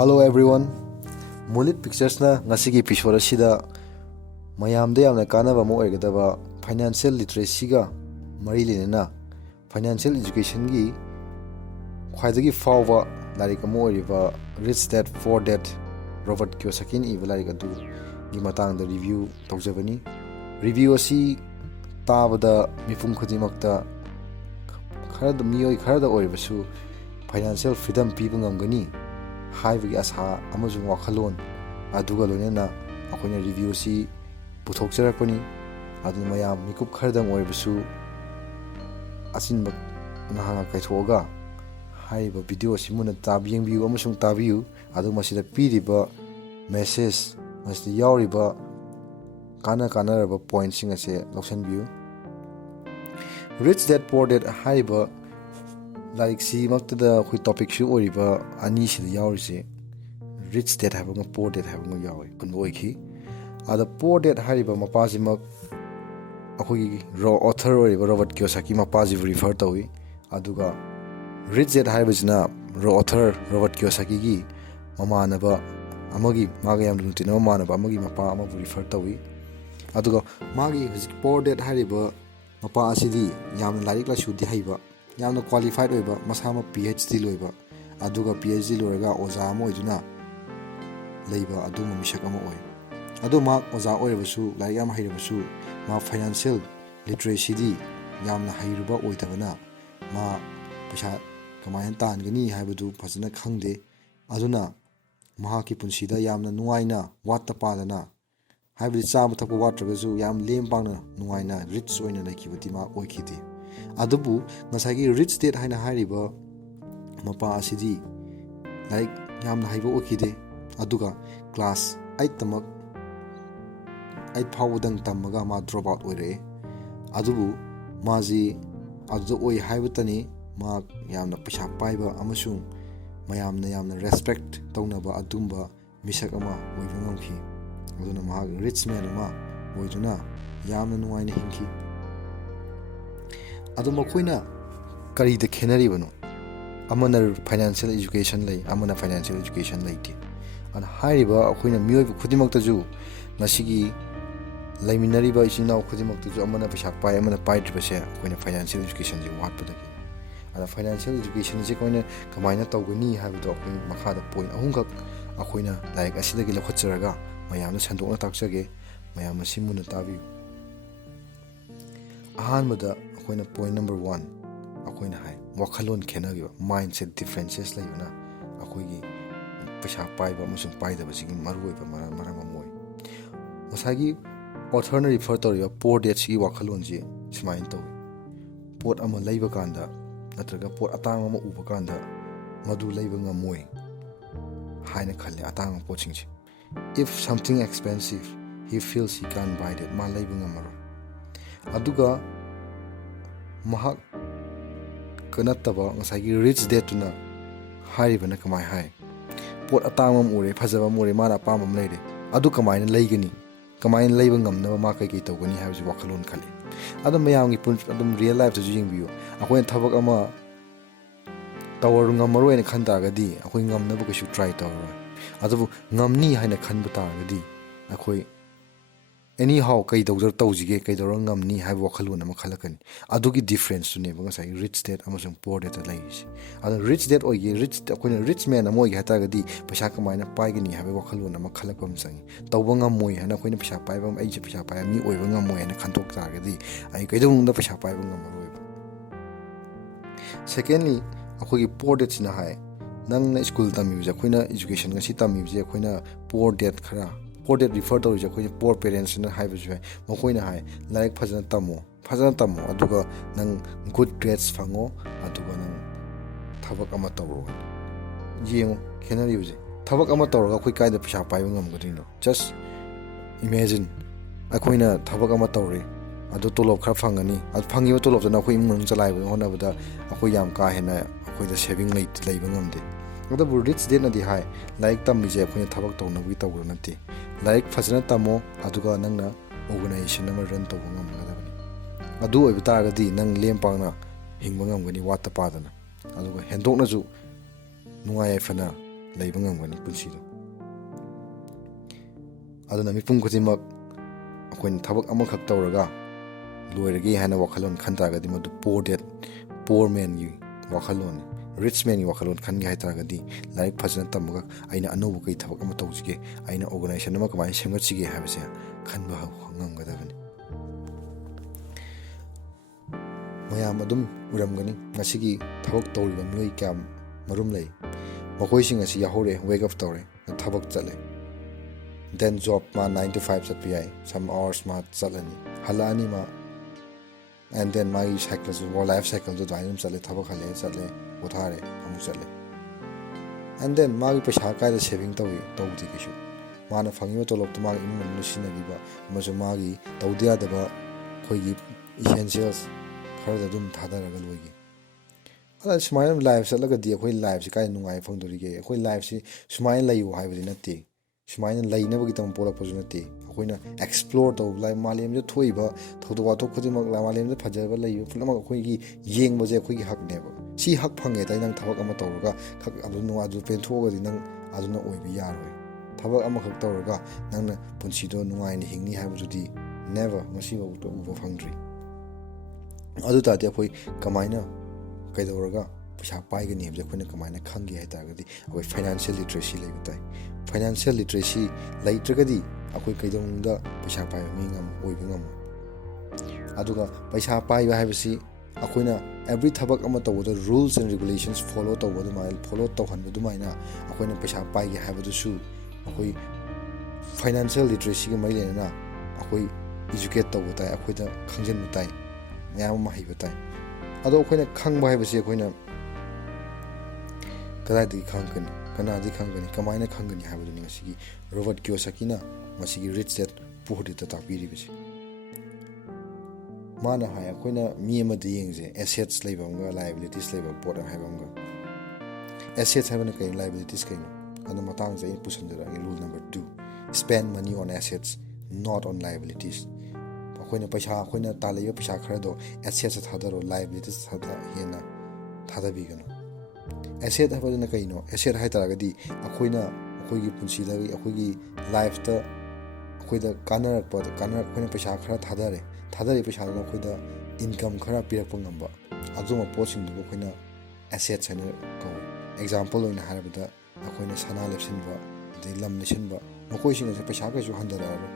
Hello everyone. Mulit Pictures na ngasigi episode asida mayamda yamna kanaba mo oigadaba financial literacy ga mari lenana financial education gi khwaidagi fawba larik mo oiba Rich Dad Poor Dad Robert Kiyosaki ni larik adu gi matang da review tawjabani review asi tabada mifum khudimakta kharada miyoi kharada oibasu financial freedom piba ngamgani हाइबगी आशा अमजुंग वाखलोन अदुगा लोनेना अखोइना review सी पुथोकचरकपनी अदु मयाम मिकुप खरदम ओइबसु असिनबक नहांगा काइथोगा हाइबा video सिमुना ताबियंबियु अमसुंग ताबियु अदु मसिदा पीरिबा message मसिदा यावरिबा काना point सिंग असे लौसनबियु rich dad poor dad हाइबा like सी मक्तदा कोई टॉपिक शु ओरिबा अनि सिदा यावरिसे रिच डैड हाइबा पुअर डैड हाइबा यावै कुन ओइखि आदा पुअर डैड हाइबा मपाजिमक अखोगी रो ऑथर ओरिबा रॉबर्ट कियोसाकी मपाजि रिफर तौइ अदुगा रिच डैड हाइबजना रो ऑथर रॉबर्ट कियोसाकी गी ममानबा अमगी मागा याम दुतिना ममानबा अमगी मपा अमबु रिफर तौइ अदुगा मागी पुअर डैड हाइबा मपा असिदि याम लाइक लासुदि हाइबा यामना क्वालिफाइड होइबा मसामा PhD लोइबा अदुगा PhD लोरगा ओजा अमा ओइदुना लेइबा अदुमा मिसक अमा ओइ अदु मा ओजा ओइरबसु लाइक याम हाइरबसु मा फाइनेंशियल लिटरेसी दि यामना हाइरुबा ओइदबना मा पैसा कमायन तानगनी हाइबदु फजना खंगदे अदुना महाकी पुंसीदा यामना नुवाइना वात्ता पादना हाइबदि चाबा थको वाट्रगजु याम लेम पांगना नुवाइना रिच ओइना लाइकिबदि मा ओइखिदि अदुबु नसागी rich dad हाइना हारिबा Mopa असिदि like यामना हाइबा ओखिदे अदुगा class 8 तमक 8 फावदंग तमगा मा ड्रॉप आउट ओइरे अदुबु माजी अदु ओइ हाइबतनी मा यामना पैसा पाइबा अमसु यामना रेस्पेक्ट तौनबा अदुंबा मिसक अमा ओइबा ngamखि अदुना मा रिच मैन अमा ओइदुना यामना नुवाइना हिंखि अदु मखोइना करीदा खेनरिबनो अमना फाइनेंशियल एजुकेशन लई अमना फाइनेंशियल एजुकेशन लईति अन हाइरिबा अखोइना मियोइबा खुदिमक्तजु नसिगी लैमिनरिबा इसिनाउ खुदिमक्तजु अमना पैसा पाइ अमना पाइद्रिबसे अखोइना फाइनेंशियल एजुकेशन जे वाटपदगी अदा फाइनेंशियल एजुकेशन जे कोइना कमाइना तौगनी हाइबदो अखोइ मखादा पॉइंट अहुंखक अखोइना लाइक असिदगी लखोचरगा मयामना संदोकना ताकसगे मयामना सिमुना ताबियु अहानबदा अखोइना पॉइंट नंबर 1 अखोइना हाइ वखलोन खेनगिबा माइंडसेट डिफरेंसेस लैबना अखोइगी पैसा पाइबा अमसुंग पाइदबसिगी मरुइबा मरम मोय मसागी ऑथरना रिफर तौरिबा पुअर डैड सिगी वखलोन जे सिमाइन तौ पोट अमा लैबा कांदा नत्रगा पोट अतांग अमा उबा कांदा मदु लैबा ngमोय हाइना खल्ले अतांग पोचिंगसे if something expensive he feels he can't buy it मा लैबा ngमरो अदुगा महक कनत्तबा ngसागी रिच डैड तुना हारिबना कमाय हाय पोट अतांगम उरे फजबा मोरे माना पामम लैरे अदु कमायना लैगनी कमायना लैबा ngमनबा मा कई तौगनी हाबजि वखलोन खले अदु मयामगी पुन अदुम रियल लाइफ जु जिंगबियो अखोइन थबक अमा टावर ngमरोयना खनतागदी अखोइ ngमनबा कछु ट्राई तौरो अदुबु ngमनी हाइना खनबा तागदी अखोइ एनी हाउ कई दौजर तौजिगे कई दौर ngमनी हाइब वखलोन अमा खलकनी अदुगी डिफरेंस तुने बंगसाई रिच डैड अमसुंग पुअर डैड लाइस अद रिच डैड ओइगे रिच अखोइना रिच मैन अमा ओइगे हतागदी पैसा कमाइना पाइगनी हाइब वखलोन अमा खलकपम संगी तौबा ngमोय हाइना अखोइना पैसा पाइबा आइजे पैसा पाइ मी ओइबा ngमोय हाइना खनथोक तागदी आइ कइदौंदा पैसा पाइबा ngमरोइबा सेकेंडली अखोइगी पुअर डैड सिना हाइ नंगना स्कूल तमिबजे अखोइना एजुकेशन गसी तमिबजे अखोइना पुअर डैड खरा पुअर डैड रिफर तौरिजे अखोइना पुअर पेरेंट्स ना हाइबजु हाइ मखोइना हाइ लाइक फजना तमो अदुगा नंग गुड ग्रेड्स फंगो अदुगा नंग थबक अमा तौरो येंगो खेनरिबजे थबक अमा तौरगा अखोइ कायदा पैसा पाइबा ngमगदिनो जस्ट इमेजिन अखोइना थबक अमा तौरे अदु तोलोब खरा फंगनी अदु फंगिबा तोलोबजना अखोइ इमुंग चलाइबा होनबदा अखोइ याम का हेना अखोइदा सेविंग लैबा ngमदे अदबु रिच डैड नदि हाइ लाइक तमिजे अखोइना थबक तौनबगी तौरो नते लाइक फजना तमो अदुगा नंगना ऑर्गेनाइजेशन अमा रन तौबा ngमगदबनी अदु ओइबा तागदी नंग लेम पांगना हिंगबा ngमगनी वात्ता पादना अदुगा हेंदोकनाजु नुंगाय फना ꯂꯩꯕ ꯉꯝꯒꯅꯤ ꯄꯨꯟꯁꯤꯗꯣ ꯑꯗꯨꯅ ꯃꯤꯄꯨꯝ ꯈꯨꯗꯤꯡꯃꯛ ꯑꯩꯈꯣꯏꯅ ꯊꯕꯛ ꯑꯃꯈꯛ ꯇꯧꯔꯒ ꯂꯣꯏꯔꯒꯦ ꯍꯥꯏꯅ ꯋꯥꯈꯜꯂꯣꯟ ꯈꯟ ꯇꯥꯔꯒꯗꯤ ꯃꯗꯨ ꯄꯣꯔ ꯃꯦꯟꯒꯤ ꯋꯥꯈꯜꯂꯣꯟꯅꯤ ꯔꯤꯆ ꯃꯦꯟꯒꯤ ꯋꯥꯈꯜꯂꯣꯟ ꯈꯟꯒꯦ ꯍꯥꯏꯇꯥꯔꯒꯗꯤ ꯂꯥꯏꯔꯤꯛ ꯐꯖꯅ ꯇꯝꯃꯒ ꯑꯩꯅ ꯑꯅꯧꯕ ꯀꯩ ꯊꯕꯛ ꯑꯃ ꯇꯧꯁꯤꯒꯦ ꯑꯩꯅ ꯑꯣꯔꯒꯅꯥꯏꯖꯦꯁꯟ ꯑꯃ ꯀꯃꯥꯏꯅ ꯁꯦꯝꯒꯠꯁꯤꯒꯦ ꯍꯥꯏꯕꯁꯦ ꯈꯟꯕ ꯉꯝꯒꯗꯕꯅꯤ ꯃꯌꯥꯝ ꯑꯗꯨꯝ ꯎꯔꯝꯒꯅꯤ ꯉꯁꯤꯒꯤ ꯊꯕꯛ ꯇꯧꯔꯤꯕ ꯃꯤꯑꯣꯏ ꯀꯌꯥ ꯃꯔꯨꯝ ꯂꯩ ꯃꯈꯣꯏꯁꯤꯡ ꯑꯁꯤ ꯌꯥꯍꯧꯔꯦ ꯋꯦꯛ ꯑꯞ ꯇꯧꯔꯦ ꯊꯕꯛ ꯆꯠꯂꯦ ꯗꯦꯟ ꯖꯣꯕ ꯃꯥ 9 to 5 ꯆꯠꯄ ꯌꯥꯏ ꯁꯝ ꯑꯋꯥꯔꯁ ꯃꯥ ꯆꯠꯂꯅꯤ ꯍꯜꯂꯛꯑꯅꯤ ꯃꯥ ꯑꯦꯟ ꯗꯦꯟ ꯃꯥꯒꯤ ꯁꯥꯏꯀꯜꯁꯨ ꯂꯥꯏꯐ ꯁꯥꯏꯀꯜꯗꯨ ꯑꯗꯨꯃꯥꯏꯅ ꯑꯗꯨꯝ ꯆꯠꯂꯦ ꯊꯕꯛ ꯍꯜꯂꯛꯑꯦ ꯆꯠꯂꯦ ꯄꯣꯊꯥꯔꯦ ꯑꯃꯨꯛ ꯆꯠꯂꯦ ꯑꯦꯟ ꯗꯦꯟ ꯃꯥꯒꯤ ꯄꯩꯁꯥ ꯀꯥꯏꯗ ꯁꯦꯚꯤꯡ ꯇꯧꯗꯦ ꯀꯩꯁꯨ ꯃꯥꯅ ꯐꯪꯉꯤꯕ ꯇꯣꯂꯣꯞꯇꯣ ꯃꯥꯒꯤ ꯏꯃꯨꯡ ꯃꯅꯨꯡꯗ ꯁꯤꯖꯤꯟꯅꯕꯤꯕ ꯑꯃꯁꯨꯡ ꯃꯥꯒꯤ ꯇꯧꯗ ꯌꯥꯗꯕ ꯑꯩꯈꯣꯏꯒꯤ ꯏꯁꯦꯟꯁꯤꯌꯦꯜꯁ ꯈꯔꯗ ꯑꯗꯨꯝ ꯊꯥꯗꯔꯒ ꯂꯣꯏꯈꯤ ꯑꯗ ꯁꯨꯃꯥꯏꯅ ꯂꯥꯏꯐ ꯆꯠꯂꯒꯗꯤ ꯑꯩꯈꯣꯏ ꯂꯥꯏꯐꯁꯤ ꯀꯥꯏꯗ ꯅꯨꯡꯉꯥꯏꯕ ꯐꯪꯗꯣꯔꯤꯒꯦ ꯑꯩꯈꯣꯏ ꯂꯥꯏꯐꯁꯤ ꯁꯨꯃꯥꯏꯅ ꯂꯩꯌꯨ ꯍꯥꯏꯕꯗꯤ ꯅꯠꯇꯦ ꯁꯨꯃꯥꯏꯅ ꯂꯩꯅꯕꯒꯤꯗꯃꯛ ꯄꯣꯛꯂꯛꯄꯁꯨ ꯅꯠꯇꯦ ꯑꯩꯈꯣꯏꯅ ꯑꯦꯛꯁꯄ꯭ꯂꯣꯔ ꯇꯧꯕ ꯃꯥꯂꯦꯝꯗ ꯊꯣꯛꯏꯕ ꯊꯧꯗꯣꯛ ꯋꯥꯊꯣꯛ ꯈꯨꯗꯤꯡꯃꯛ ꯃꯥꯂꯦꯝꯗ ꯐꯖꯕ ꯂꯩꯕ ꯄꯨꯝꯅꯃꯛ ꯑꯩꯈꯣꯏꯒꯤ ꯌꯦꯡꯕꯁꯦ ꯑꯩꯈꯣꯏꯒꯤ ꯍꯛꯅꯦꯕ ꯁꯤ ꯍꯛ ꯐꯪꯉꯦꯗ ꯅꯪ ꯊꯕꯛ ꯑꯃ ꯇꯧꯔꯒ ꯑꯗꯨ ꯄꯦꯟꯊꯣꯛꯑꯒꯗꯤ ꯅꯪ ꯑꯗꯨꯅ ꯑꯣꯏꯕ ꯌꯥꯔꯣꯏ ꯊꯕꯛ ꯑꯃꯈꯛ ꯇꯧꯔꯒ ꯅꯪꯅ ꯄꯨꯟꯁꯤꯗꯣ ꯅꯨꯡꯉꯥꯏꯅ ꯍꯤꯡꯅꯤ ꯍꯥꯏꯕꯗꯨꯗꯤ ꯅꯦꯚꯔ ꯉꯁꯤꯐꯥꯎꯗ ꯎꯕ ꯐꯪꯗ꯭ꯔꯤ ꯑꯗꯨ ꯇꯥꯔꯗꯤ ꯑꯩꯈꯣꯏ ꯀꯃꯥꯏꯅ ꯀꯩꯗꯧꯔꯒ ꯄꯩꯁా ꯄꯥꯏꯒꯅꯤ ꯍꯥꯏꯕꯁꯦ ꯑꯩꯈꯣꯏꯅ ꯀꯃꯥꯏꯅ ꯈꯪꯒꯦ ꯍꯥꯏ ꯇꯥꯔꯒꯗꯤ ꯑꯩꯈꯣꯏ ꯐꯥꯏꯅꯥꯟꯁꯤꯌꯦꯜ ꯂꯤꯇꯔꯦꯁꯤ ꯂꯩꯕ ꯇꯥꯏ ꯐꯥꯏꯅꯥꯟꯁꯤꯌꯦꯜ ꯂꯤꯇꯔꯦꯁꯤ ꯂꯩꯇ꯭ꯔꯒꯗꯤ ꯑꯩꯈꯣꯏ ꯀꯩꯗꯧꯅꯨꯡꯗ ꯄꯩꯁా ꯄꯥꯏꯕ ꯃꯤ ꯑꯣꯏꯕ ꯉꯝꯃꯣꯏ ꯑꯗꯨꯒ ꯄꯩꯁా ꯄꯥꯏꯕ ꯍꯥꯏꯕꯁꯤ ꯑꯩꯈꯣꯏꯅ ꯑꯦꯕ꯭ꯔꯤ ꯊꯕꯛ ꯑꯃ ꯇꯧꯕꯗ ꯔꯨꯜꯁ ꯑꯦꯟ ꯔꯤꯒꯨꯂꯦꯁꯟꯁ ꯐꯣꯂꯣ ꯇꯧꯕ ꯑꯗꯨꯃꯥꯏꯅ ꯐꯣꯂꯣ ꯇꯧꯍꯟꯕ ꯑꯗꯨꯃꯥꯏꯅ ꯑꯩꯈꯣꯏꯅ ꯄꯩꯁా ꯄꯥꯏꯒꯦ ꯍꯥꯏꯕꯗꯨꯁꯨ ꯑꯩꯈꯣই ꯐꯥꯏꯅꯥꯟꯁꯤꯌꯦꯜ ꯂꯤꯇꯔꯦꯁꯤꯒ ꯃꯔꯤ ꯂꯩꯅꯅ ꯑꯩꯈꯣꯏ ꯏꯖꯨꯀꯦꯠ ꯇꯧꯕ ꯇꯥꯏ ꯑꯩꯈꯣꯏꯗ ꯈꯪꯖꯤꯟꯕ ꯇꯥꯏ ꯃꯌꯥꯝ ꯑꯃ ꯍꯩꯕ ꯇꯥꯏ ꯑꯗꯣ ꯑꯩꯈꯣꯏꯅ ꯈꯪꯕ ꯍꯥꯏꯕꯁꯤ ꯑꯩꯈꯣꯏꯅ ꯀꯗꯥꯏꯗꯒꯤ ꯈꯪꯒꯅꯤ ꯀꯅꯥꯗꯒꯤ ꯈꯪꯒꯅꯤ ꯀꯃꯥꯏꯅ ꯈꯪꯒꯅꯤ ꯍꯥꯏꯕꯗꯨꯅꯤ ꯉꯁꯤꯒꯤ ꯔꯣꯕꯔꯠ ꯀꯤꯌꯣꯁꯥꯀꯤꯅ ꯃꯁꯤꯒꯤ ꯔꯤꯆ ꯗꯦꯠ ꯄꯨꯑꯔ ꯗꯦꯠꯇ ꯇꯥꯛꯄꯤꯔꯤꯕꯁꯤ ꯃꯥꯅ ꯍꯥꯏ ꯑꯩꯈꯣꯏꯅ ꯃꯤ ꯑꯃꯗ ꯌꯦꯡꯁꯦ ꯑꯦꯁꯦꯠꯁ ꯂꯩꯕ ꯑꯃꯒ ꯂꯥꯏꯕꯤꯂꯤꯇꯤꯁ ꯂꯩꯕ ꯄꯣꯠ ꯍꯥꯏꯕ ꯑꯃꯒ ꯑꯦꯁꯦꯠꯁ ꯍꯥꯏꯕꯅ ꯀꯩꯅꯣ ꯂꯥꯏꯕꯤꯂꯤꯇꯤꯁ ꯀꯩꯅꯣ ꯑꯗꯨ ꯃꯇꯥꯡꯁꯦ ꯑꯩ ꯄꯨꯁꯟꯖꯔꯛꯑꯒꯦ rule number 2 spend money on assets not on liabilities ꯑꯩꯈꯣꯏꯅ ꯄꯩꯁꯥ ꯑꯩꯈꯣꯏꯅ ꯇꯥꯜꯂꯤꯕ ꯄꯩꯁꯥ ꯈꯔꯗꯣ ꯑꯦꯁꯦꯠꯁꯇ ꯊꯥꯗꯔꯣ ꯂꯥꯏꯕꯤꯂꯤꯇꯤꯁꯇ ꯍꯦꯟꯅ ꯊꯥꯗꯕꯤꯒꯅꯨ ꯑꯦꯁꯦꯠ ꯍꯥꯏꯕꯗꯨꯅ ꯀꯩꯅꯣ ꯑꯦꯁꯦꯠ ꯍꯥꯏꯇꯥꯔꯒꯗꯤ ꯑꯩꯈꯣꯏꯅ ꯑꯩꯈꯣꯏꯒꯤ ꯄꯨꯟꯁꯤꯗꯒꯤ ꯑꯩꯈꯣꯏꯒꯤ ꯂꯥꯏꯐꯇ ꯑꯩꯈꯣꯏꯗ ꯑꯩꯈꯣꯏꯅ ꯄꯩꯁꯥꯈꯔ ꯊꯥꯗꯔꯤꯕ ꯄꯩꯁꯥꯗꯨꯅ ꯑꯩꯈꯣꯏꯗ ꯏꯟꯀꯝ ꯈꯔ ꯄꯤꯔꯛꯄ ꯉꯝꯕ ꯑꯗꯨꯒꯨꯝꯕ ꯄꯣꯠꯁꯤꯡꯗꯨꯕꯨ ꯑꯩꯈꯣꯏꯅ ꯑꯦꯁꯦꯠꯁ ꯍꯥꯏꯅ ꯀꯧꯏ ꯑꯦꯛꯖꯥꯝꯄꯜ ꯑꯣꯏꯅ ꯍꯥꯏꯔꯕꯗ ꯑꯩꯈꯣꯏꯅ ꯁꯅꯥ ꯂꯦꯞꯁꯤꯟꯕ ꯑꯗꯩ ꯂꯝ ꯂꯩꯁꯤꯟꯕ ꯃꯈꯣꯏꯁꯤꯡ ꯑꯁꯤ ꯄꯩꯁꯥ ꯀꯩꯁꯨ ꯍꯟꯊꯔꯛꯑꯔꯣꯏ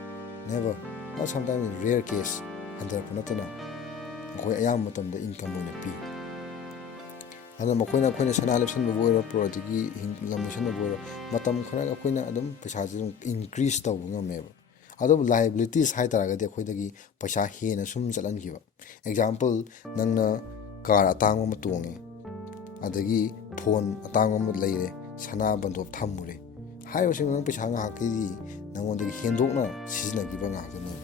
never not sometime rare case ꯍꯟꯊꯔꯛꯄ ꯅꯠꯇꯅ ꯑꯩꯈꯣই ꯑꯌꯥꯝꯕ ꯃꯇꯝꯗ ꯏꯟꯀꯝ ꯑꯣꯏꯅ ꯄꯤ ꯑꯗꯨꯅ ꯑꯩꯈꯣꯏꯅ ꯁꯅꯥ ꯂꯦꯞꯁꯤꯟꯕꯕꯨ ꯑꯣꯏꯔꯣ ꯑꯗꯒꯤ ꯂꯝ ꯂꯩꯁꯤꯟꯕꯕꯨ ꯑꯣꯏꯔꯣ ꯃꯇꯝ ꯈꯔ ꯑꯩꯈꯣꯏꯅ ꯑꯗꯨꯝ ꯄꯩꯁꯥꯁꯦ ꯑꯗꯨꯝ ꯏꯟꯀ꯭ꯔꯤꯖ ꯇꯧꯕ ꯉꯝꯃꯦꯕ ꯑꯗꯨꯕꯨ ꯂꯥꯏꯕꯤꯂꯤꯇꯤꯁ ꯍꯥꯏꯇꯥꯔꯒꯗꯤ ꯑꯩꯈꯣꯏꯗꯒꯤ ꯄꯩꯁꯥ ꯍꯦꯟꯅ ꯁꯨꯝ ꯆꯠꯍꯟꯈꯤꯕ ꯑꯦꯛꯖꯥꯝꯄꯜ ꯅꯪꯅ ꯀꯥꯔ ꯑꯇꯥꯡꯕ ꯑꯃ ꯇꯣꯡꯉꯦ ꯑꯗꯒꯤ ꯐꯣꯟ ꯑꯇꯥꯡꯕ ꯑꯃ ꯂꯩꯔꯦ ꯁꯅꯥ ꯕꯟꯗꯣꯞ ꯊꯝꯃꯨꯔꯦ ꯍꯥꯏꯔꯤꯕꯁꯤꯡ ꯅꯪ ꯄꯩꯁꯥ ꯉꯥꯏꯍꯥꯛꯀꯤꯗꯤ ꯅꯪꯉꯣꯟꯗꯒꯤ ꯍꯦꯟꯗꯣꯛꯅ ꯁꯤꯖꯤꯟꯅꯈꯤꯕ ꯉꯥꯛꯇꯅꯦꯕ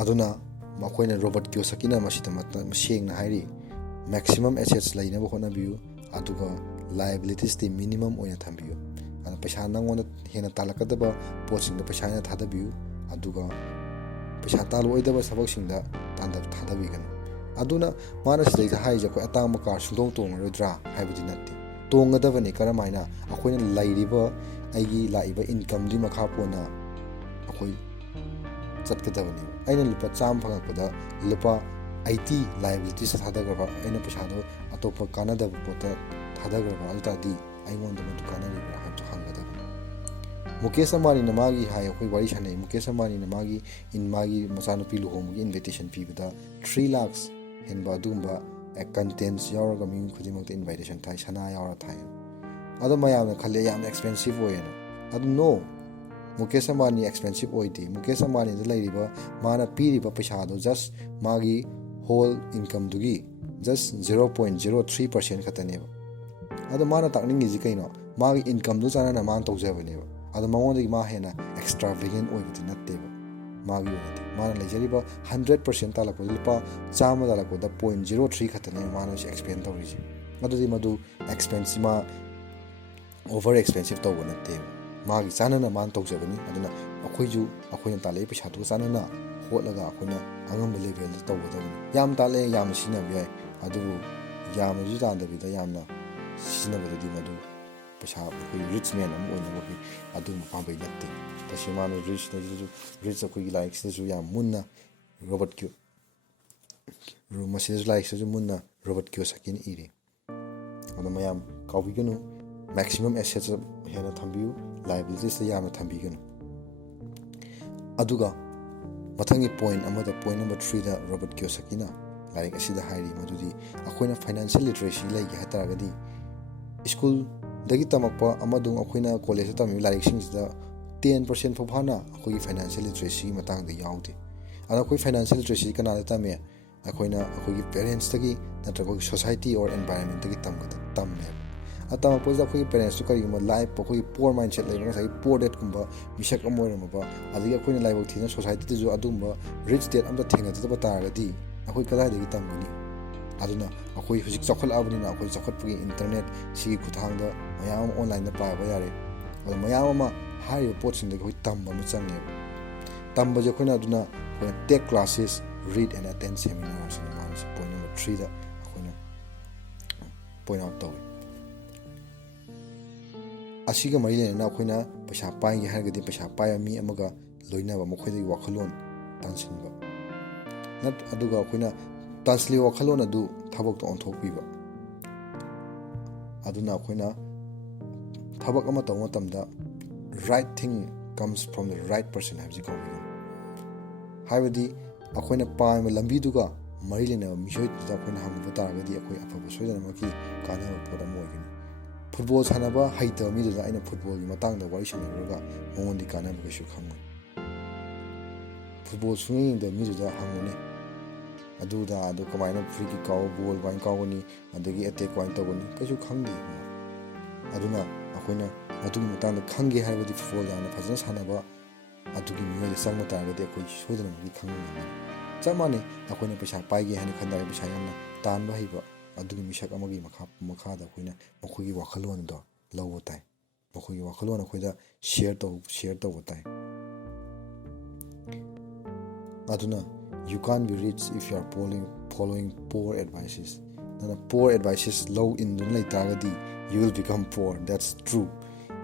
ꯑꯗꯨꯅ ꯑꯩꯈꯣꯏꯅ ꯔꯣꯕꯔꯠ ꯀꯤꯌꯣꯁꯥꯀꯤꯅ ꯃꯁꯤꯗ ꯁꯦꯡꯅ ꯍꯥꯏꯔꯤ ꯃꯦꯛꯁꯤꯃꯝ ꯑꯦꯁꯦꯠꯁ ꯂꯩꯅꯕ ꯍꯣꯠꯅꯕꯤꯌꯨ ꯑꯗꯨꯒ ꯂꯥꯏꯕꯤꯂꯤꯇꯤꯁꯇꯤ ꯃꯤꯅꯤꯃꯝ ꯑꯣꯏꯅ ꯊꯝꯕꯤꯌꯨ ꯑꯗꯨꯅ ꯄꯩꯁꯥ ꯅꯪꯉꯣꯟꯗ ꯍꯦꯟꯅ ꯇꯥꯜꯂꯛꯀꯗꯕ ꯄꯣꯠꯁꯤꯡꯗ ꯄꯩꯁꯥ ꯍꯦꯟꯅ ꯊꯥꯗꯕꯤꯌꯨ ꯑꯗꯨꯒ ꯄꯩꯁꯥ ꯇꯥꯜꯂꯛꯑꯣꯏꯗꯕ ꯊꯕꯛꯁꯤꯡꯗ ꯊꯥꯗꯕꯤꯒꯅꯨ ꯑꯗꯨꯅ ꯃꯥꯅ ꯁꯤꯗꯩꯗ ꯍꯥꯏꯔꯤꯁꯦ ꯑꯩꯈꯣꯏ ꯑꯇꯥꯡꯕ ꯀꯥꯔ ꯁꯨꯡꯇꯣꯡ ꯇꯣꯡꯉꯔꯣꯏꯗ꯭ꯔꯥ ꯍꯥꯏꯕꯗꯤ ꯅꯠꯇꯦ ꯇꯣꯡꯒꯗꯕꯅꯤ ꯀꯔꯝꯍꯥꯏꯅ ꯑꯩꯈꯣꯏꯅ ꯂꯩꯔꯤꯕ ꯑꯩꯒꯤ ꯂꯥꯛꯏꯕ ꯏꯟꯀꯝꯗꯨꯒꯤ ꯃꯈꯥ ꯄꯣꯟꯅ ꯑꯩꯈꯣꯏ ꯆꯠꯀꯗꯕꯅꯦꯕ ꯑꯩꯅ ꯂꯨꯄꯥ 100 ꯐꯪꯉꯛꯄꯗ ꯂꯨꯄꯥ 80 ꯂꯥꯏꯕꯤꯂꯤꯇꯤꯁꯇ ꯊꯥꯗꯈ꯭ꯔꯕ ꯑꯩꯅ ꯄꯩꯁꯥꯗꯣ ꯑꯇꯣꯞꯄ ꯀꯥꯟꯅꯗꯕ ꯄꯣꯠꯇ ꯊꯥꯗꯈ꯭ꯔꯕ ꯑꯗꯨ ꯇꯥꯔꯗꯤ ꯑꯩꯉꯣꯟꯗ ꯃꯗꯨ ꯀꯥꯟꯅꯔꯤꯕ꯭ꯔꯥ ꯍꯥꯏꯕꯗꯨ ꯍꯪꯒꯗꯕꯅꯤ ꯃꯨꯀꯦꯁ ꯑꯝꯕꯥꯅꯤꯅ ꯃꯥꯒꯤ ꯍꯥꯏ ꯑꯩꯈꯣꯏ ꯋꯥꯔꯤ ꯁꯥꯟꯅꯩ ꯃꯨꯀꯦꯁ ꯑꯝꯕꯥꯅꯤꯅ ꯃꯥꯒꯤ ꯃꯆꯥꯅꯨꯄꯤ ꯂꯨꯍꯣꯡꯕꯒꯤ ꯏꯟꯚꯤꯇꯦꯁꯟ ꯄꯤꯕꯗ 3 lakhs ꯍꯦꯟꯕ ꯑꯗꯨꯒꯨꯝꯕ ꯀꯟꯇꯦꯟꯁ ꯌꯥꯎꯔꯒ ꯃꯤ ꯈꯨꯗꯤꯡꯃꯛꯇ ꯏꯟꯚꯥꯏꯇꯦꯁꯟ ꯊꯥꯏ ꯁꯅꯥ ꯌꯥꯎꯔ ꯊꯥꯏ ꯑꯗꯣ ꯃꯌꯥꯝꯅ ꯈꯜꯂꯦ ꯌꯥꯝꯅ ꯑꯦꯛꯁꯄꯦꯟꯁꯤቭ ꯑꯣꯏꯌꯦꯅ ꯑꯗꯨ ꯅꯣ ꯃꯨꯀꯦꯁ ꯑꯝꯕꯥꯅꯤ ꯑꯦꯛꯁꯄꯦꯟꯁꯤቭ ꯑꯣꯏꯗꯦ ꯃꯨꯀꯦꯁ ꯑꯝꯕꯥꯅꯤꯗ ꯂꯩꯔꯤꯕ ꯃꯥꯅ ꯄꯤꯔꯤꯕ ꯄꯩꯁꯥꯗꯣ ꯖꯁ ꯃꯥꯒꯤ ꯍꯣꯜ ꯏꯟꯀꯝꯗꯨꯒꯤ ꯖꯁ 0.03% ꯈꯛꯇꯅꯦꯕ ꯑꯗꯣ ꯃꯥꯅ ꯇꯥꯛꯅꯤꯡꯉꯤꯁꯤ ꯀꯩꯅꯣ ꯃꯥꯒꯤ ꯏꯟꯀꯝꯗꯨ ꯆꯥꯟꯅꯅ ꯃꯥꯅ ꯇꯧꯖꯕꯅꯦꯕ ꯑꯗꯣ ꯃꯉꯣꯟꯗꯒꯤ ꯃꯥ ꯍꯦꯟꯅ ꯑꯦꯛꯁꯇ꯭ꯔꯥꯚꯦꯒꯦꯟ ꯑꯣꯏꯕꯗꯤ ꯅꯠꯇꯦꯕ ꯃꯥꯒꯤ ꯑꯣꯏꯅꯗꯤ ꯃꯥꯅ ꯂꯩꯖꯔꯤꯕ 100% ꯇꯥꯜꯂꯛꯄꯗ ꯂꯨꯄꯥ 100 ꯇꯥꯜꯂꯛꯄꯗ 0.03 ꯈꯛꯇꯅꯦꯕ ꯃꯥꯅ ꯑꯦꯛꯁꯄꯦꯟ ꯇꯧꯔꯤꯁꯦ ꯑꯗꯨꯗꯤ ꯃꯗꯨ ꯑꯦꯛꯁꯄꯦꯟꯁ ꯃꯥ ꯑꯣꯚꯔ ꯑꯦꯛꯁꯄꯦꯟꯁꯤቭ ꯇꯧꯕ ꯅꯠꯇꯦꯕ ꯃꯥꯒꯤ ꯆꯥꯅꯅ ꯃꯥꯅ ꯇꯧꯖꯕꯅꯤ ꯑꯗꯨꯅ ꯑꯩꯈꯣꯏꯁꯨ ꯑꯩꯈꯣꯏꯅ ꯇꯥꯜꯂꯛꯏ ꯄꯩꯁꯥꯗꯨꯒ ꯆꯥꯅꯅ ꯍꯣꯠꯂꯒ ꯑꯩꯈꯣꯏꯅ ꯑꯉꯝꯕ ꯂꯦꯚꯦꯜꯗ ꯇꯧꯒꯗꯕꯅꯤ ꯌꯥꯝ ꯇꯥꯜꯂꯛꯑꯦ ꯌꯥꯝꯅ ꯁꯤꯖꯤꯟꯅꯕ ꯌꯥꯏ ꯑꯗꯨꯕꯨ ꯌꯥꯝꯅꯁꯨ ꯇꯥꯟꯗꯕꯤꯗ ꯌꯥꯝꯅ ꯁꯤꯖꯤꯟꯅꯕꯗꯗꯤ ꯃꯗꯨ ꯄꯩꯁꯥ ꯑꯩꯈꯣꯏ ꯔꯤꯆ ꯃꯦꯟ ꯑꯃ ꯑꯣꯏꯅꯕ ꯑꯗꯨꯒꯨꯝꯕ ꯄꯥꯝꯕꯩ ꯅꯠꯇꯦ ꯇꯁꯦꯡꯅ ꯃꯥꯅ ꯔꯤꯆ ꯑꯩꯈꯣꯏꯒꯤ ꯂꯥꯏꯔꯤꯛꯁꯤꯗꯁꯨ ꯌꯥꯝ ꯃꯨꯟꯅ ꯃꯁꯤꯗꯁꯨ ꯂꯥꯏꯔꯤꯛꯁꯤꯗꯁꯨ ꯃꯨꯟꯅ ꯔꯣꯕꯔꯠ ꯀꯤꯌꯣꯁꯥꯀꯤꯅ ꯏꯔꯤ ꯑꯗꯣ ꯃꯌꯥꯝ ꯀꯥꯎꯕꯤꯒꯅꯨ ꯃꯦꯛꯁꯤꯃꯝ ꯑꯦꯁꯦꯠꯁ ꯍꯦꯟꯅ ꯊꯝꯕꯤꯌꯨ ꯂꯥꯏꯕꯤꯂꯤꯇꯤꯁꯇ ꯌꯥꯝꯅ ꯊꯝꯕꯤꯒꯅꯨ ꯑꯗꯨꯒ ꯃꯊꯪꯒꯤ ꯄꯣꯏꯟ ꯅꯝꯕꯔ 3ꯗ ꯔꯣꯕꯔꯠ ꯀꯤꯌꯣꯁꯥꯀꯤꯅ ꯂꯥꯏꯔꯤꯛ ꯑꯁꯤꯗ ꯍꯥꯏꯔꯤ ꯃꯗꯨꯗꯤ ꯑꯩꯈꯣꯏꯅ ꯐꯥꯏꯅꯥꯟꯁꯤꯌꯦꯜ ꯂꯤꯇꯔꯦꯁꯤ ꯂꯩꯒꯦ ꯍꯥꯏꯇꯥꯔꯒꯗꯤ ꯁ꯭ꯀꯨꯜꯗꯒꯤ ꯇꯝꯃꯛꯄ ꯑꯃꯁꯨꯡ ꯑꯩꯈꯣꯏꯅ ꯀꯣꯂꯦꯖꯇ ꯇꯝꯃꯤꯕ ꯂꯥꯏꯔꯤꯛꯁꯤꯡꯁꯤꯗ 10% ꯐꯥꯎ ꯐꯥꯅ ꯑꯩꯈꯣꯏꯒꯤ ꯐꯥꯏꯅꯥꯟꯁꯤꯌꯦꯜ ꯂꯤꯇꯔꯦꯁꯤꯒꯤ ꯃꯇꯥꯡꯗ ꯌꯥꯎꯗꯦ ꯑꯗꯣ ꯑꯩꯈꯣꯏ ꯐꯥꯏꯅꯥꯟꯁꯤꯌꯦꯜ ꯂꯤꯇꯔꯦꯁꯤ ꯀꯅꯥꯗ ꯇꯝꯃꯦ ꯑꯩꯈꯣꯏꯅ ꯑꯩꯈꯣꯏꯒꯤ ꯄꯦꯔꯦꯟꯁꯇꯒꯤ ꯅꯠꯇ꯭ꯔꯒ ꯑꯩꯈꯣꯏꯒꯤ ꯁꯣꯁꯥꯏꯇꯤ ꯑꯣꯔ ꯑꯦꯟꯚꯥꯏꯔꯟꯃꯦꯟꯇꯒꯤ ꯇꯝꯃꯦꯕ ꯇꯝꯃꯛꯄꯁꯤꯗ ꯑꯩꯈꯣꯏꯒꯤ ꯄꯦꯔꯦꯟꯁꯇꯨ ꯀꯔꯤꯒꯨꯝꯕ ꯂꯥꯏꯐ ꯑꯩꯈꯣꯏꯒꯤ ꯄꯣꯔ ꯃꯥꯏꯟꯁꯦꯠ ꯂꯩꯕ ꯉꯁꯥꯏꯒꯤ ꯄꯣꯔ ꯗꯦꯠꯀꯨꯝꯕ ꯃꯤꯁꯛ ꯑꯃ ꯑꯣꯏꯔꯝꯃꯕ ꯑꯗꯒꯤ ꯑꯩꯈꯣꯏꯅ ꯂꯥꯏꯕꯛ ꯊꯤꯗꯅ ꯁꯣꯁꯥꯏꯇꯤꯗꯁꯨ ꯑꯗꯨꯒꯨꯝꯕ ꯔꯤꯆ ꯗꯦꯠ ꯑꯝꯇ ꯊꯦꯡꯅꯗꯕ ꯇꯥꯔꯒꯗꯤ ꯑꯩꯈꯣꯏ ꯀꯗꯥꯏꯗꯒꯤ ꯇꯝꯒꯅꯤ ꯑꯗꯨꯅ ꯑꯩꯈꯣꯏ ꯍꯧꯖꯤꯛ ꯆꯥꯎꯈꯠꯂꯛꯑꯕꯅꯤꯅ ꯑꯩꯈꯣꯏ ꯆꯥꯎꯈꯠꯄꯒꯤ ꯏꯟꯇꯔꯅꯦꯠ ꯁꯤꯒꯤ ꯈꯨꯠꯊꯥꯡꯗ ꯃꯌꯥꯝ ꯑꯃ ꯑꯣꯟꯂꯥꯏꯟꯗ ꯄꯥꯕ ꯌꯥꯔꯦ ꯑꯗꯣ ꯃꯌꯥꯝ ꯑꯃ ꯍꯥꯏꯔꯤꯕ ꯄꯣꯠꯁꯤꯡꯗꯒꯤ ꯑꯩꯈꯣꯏ ꯇꯝꯕ ꯑꯃ ꯆꯪꯉꯦꯕ ꯇꯝꯕꯁꯦ ꯑꯩꯈꯣꯏꯅ ꯑꯗꯨꯅ ꯑꯩꯈꯣꯏꯅ take classes read and attend ꯁꯦꯃꯤꯅꯥꯔꯁꯤꯅ ꯃꯥꯅꯁꯤ ꯄꯣꯏꯟ ꯅꯝꯕꯔ 3ꯗ ꯑꯩꯈꯣꯏꯅ ꯄꯣꯏꯟ ꯑꯥꯎꯠ ꯇꯧꯏ ꯑꯁꯤꯒ ꯃꯔꯤ ꯂꯩꯅꯅ ꯑꯩꯈꯣꯏꯅ ꯄꯩꯁꯥ ꯄꯥꯏꯒꯦ ꯍꯥꯏꯔꯒꯗꯤ ꯄꯩꯁꯥ ꯄꯥꯏꯕ ꯃꯤ ꯑꯃꯒ ꯂꯣꯏꯅꯕ ꯃꯈꯣꯏꯗꯒꯤ ꯋꯥꯈꯜꯂꯣꯟ ꯇꯥꯟꯁꯤꯟꯕ ꯑꯗꯨꯒ ꯑꯩꯈꯣꯏꯅ ꯇꯥꯟꯁꯤꯜꯂꯤꯕ ꯋꯥꯈꯜꯂꯣꯟ ꯑꯗꯨ ꯊꯕꯛꯇ ꯑꯣꯟꯊꯣꯛꯄꯤꯕ ꯑꯗꯨꯅ ꯑꯩꯈꯣꯏꯅ ꯊꯕꯛ ꯑꯃ ꯇꯧꯕ ꯃꯇꯝꯗ right thing comes from the right person ꯍꯥꯏꯕꯁꯤ ꯀꯧꯕꯤꯒꯅꯤ ꯍꯥꯏꯕꯗꯤ ꯑꯩꯈꯣꯏꯅ ꯄꯥꯝꯃꯤꯕ ꯂꯝꯕꯤꯗꯨꯒ ꯃꯔꯤ ꯂꯩꯅꯕ ꯃꯤꯑꯣꯏꯗꯨꯗ ꯑꯩꯈꯣꯏꯅ ꯍꯪꯕ ꯇꯥꯔꯒꯗꯤ ꯑꯩꯈꯣꯏ ꯑꯐꯕ ꯁꯣꯏꯗꯅꯃꯛꯀꯤ ꯀꯥꯟꯅꯕ ꯄꯣꯠ ꯑꯃ ꯑꯣꯏꯒꯅꯤ ꯐꯨꯠꯕꯣꯜ ꯁꯥꯟꯅꯕ ꯍꯩꯇꯕ ꯃꯤꯗꯨꯗ ꯑꯩꯅ ꯐꯨꯠꯕꯣꯜꯒꯤ ꯃꯇꯥꯡꯗ ꯋꯥꯔꯤ ꯁꯥꯟꯅꯔꯨꯔꯒ ꯃꯉꯣꯟꯗꯤ ꯀꯥꯟꯅꯕ ꯀꯩꯁꯨ ꯈꯪꯉꯣꯏ ꯐꯨꯠꯕꯣꯜ ꯁꯨꯡꯌꯦꯡ ꯌꯦꯡꯗꯕ ꯃꯤꯗꯨꯗ ꯍꯪꯉꯨꯅꯦ ꯑꯗꯨ ꯀꯃꯥꯏꯅ ꯐ꯭ꯔꯤ ꯀꯤꯛ ꯀꯥꯎꯕ ꯕꯣꯜ ꯀꯃꯥꯏꯅ ꯀꯥꯎꯒꯅꯤ ꯑꯗꯒꯤ ꯑꯦꯇꯦꯛ ꯀꯃꯥꯏꯅ ꯇꯧꯒꯅꯤ ꯀꯩꯁꯨ ꯈꯪꯗꯦ ꯑꯗꯨꯅ ꯑꯩꯈꯣꯏꯅ ꯃꯗꯨꯒꯤ ꯃꯇꯥꯡꯗ ꯈꯪꯒꯦ ꯍꯥꯏꯕꯗꯤ ꯐꯨꯠꯕꯣꯜ ꯌꯥꯝꯅ ꯐꯖꯅ ꯁꯥꯟꯅꯕ ꯑꯗꯨꯒꯤ ꯃꯤꯑꯣꯏꯗ ꯆꯪꯕ ꯇꯥꯔꯒꯗꯤ ꯑꯩꯈꯣꯏ ꯁꯣꯏꯗꯅꯃꯛꯀꯤ ꯈꯪꯕ ꯉꯝꯒꯅꯤ ꯆꯞ ꯃꯥꯟꯅꯩ ꯑꯩꯈꯣꯏꯅ ꯄꯩꯁꯥ ꯄꯥꯏꯒꯦ ꯍꯥꯏꯅ ꯈꯟꯇꯥꯔꯒꯗꯤ ꯄꯩꯁꯥ ꯌꯥꯝꯅ ꯇꯥꯟꯕ ꯍꯩꯕ ꯑꯗꯨꯒꯤ ꯃꯤꯁꯛ ꯑꯃꯒꯤ ꯃꯈꯥꯗ ꯑꯩꯈꯣꯏꯅ ꯃꯈꯣꯏꯒꯤ ꯋꯥꯈꯜꯂꯣꯟꯗꯣ ꯂꯧꯕ ꯇꯥꯏ ꯃꯈꯣꯏꯒꯤ ꯋꯥꯈꯜꯂꯣꯟ ꯑꯩꯈꯣꯏꯗ ꯁꯤꯌꯔ ꯇꯧꯕ ꯇꯥꯏ ꯑꯗꯨꯅ you can't be rich if you are following poor advices nana poor advices low indun lei taragadi you will become poor that's true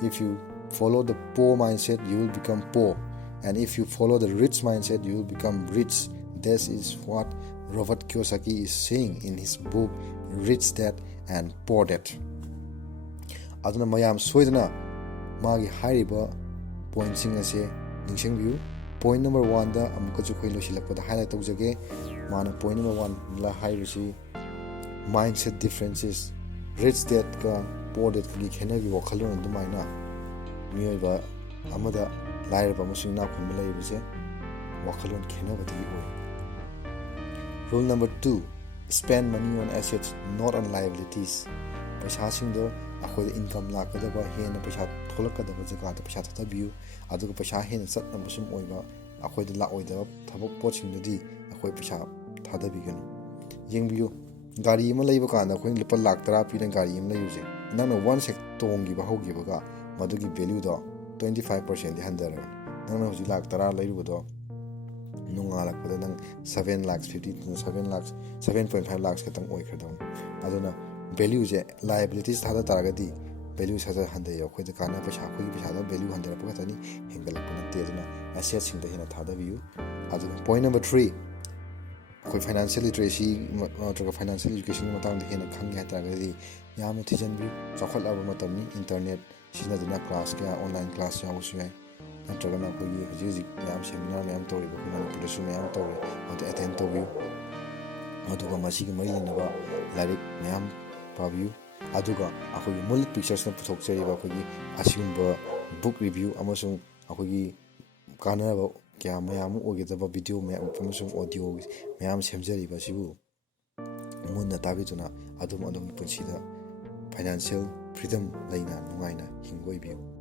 if you follow the poor mindset you will become poor and if you follow the rich mindset you will become rich this is what Robert Kiyosaki is saying in his book Rich Dad and Poor Dad aduna mayam soidana magi hairiba pointsing ase ningsingbiu point number 1 da amukachu khoi losilakpada highlight tawjage mana point number 1 la hairisi mindset differences rich dad ka poor dad ki khenagi wakhalon adumaina miyoiba amada lairaba amasung na khunba leibase wakhalon khenabadi oi rule number 2 spend money on assets not on liabilities paisa singdo akhoi income lakadaba hena paisa tholakadaba jagada paisa thatabiu aduga paisa hena chatna busum oiba akhoi da laoida thabak pochingdadi akhoi paisa thadabiganu yengbiu gari ama leiba kanda akhoi lupa lakh 10 pina gari ama leiyuse nangna 1 sec tongi ba hogibaga madugi value do 25% di handara nangna hoji lakh 10 leirudo nungalakpada nang 7 lakhs 50 to 7 lakhs 7.5 lakhs katang oikhadam aduna value je liabilities thada taragadi value sa hande akhoi da kana paisa akhoi paisa da value handara pakatani hengalakna te aduna asset sing da hena thada biu aduna point number 3 akhoi financial literacy natra financial education matang da hena khangge hataragadi yamna thijanbi chakhal aba matamni internet sina duna class kya online class yawu yai natra na akhoi hiji yam seminar yam tori ba kuna production yam tori adu attend to biu aduga masigi mai lenaba larik yam pabiu aduga akhoi multi pictures na puthok cheriba akhoi asigumba book review amasung akhoi kanaba kya mayam ogedaba video mayam amasung audio mayam semjariba sibu munna tabituna adum punsida financial freedom laina nungaina hingoi biu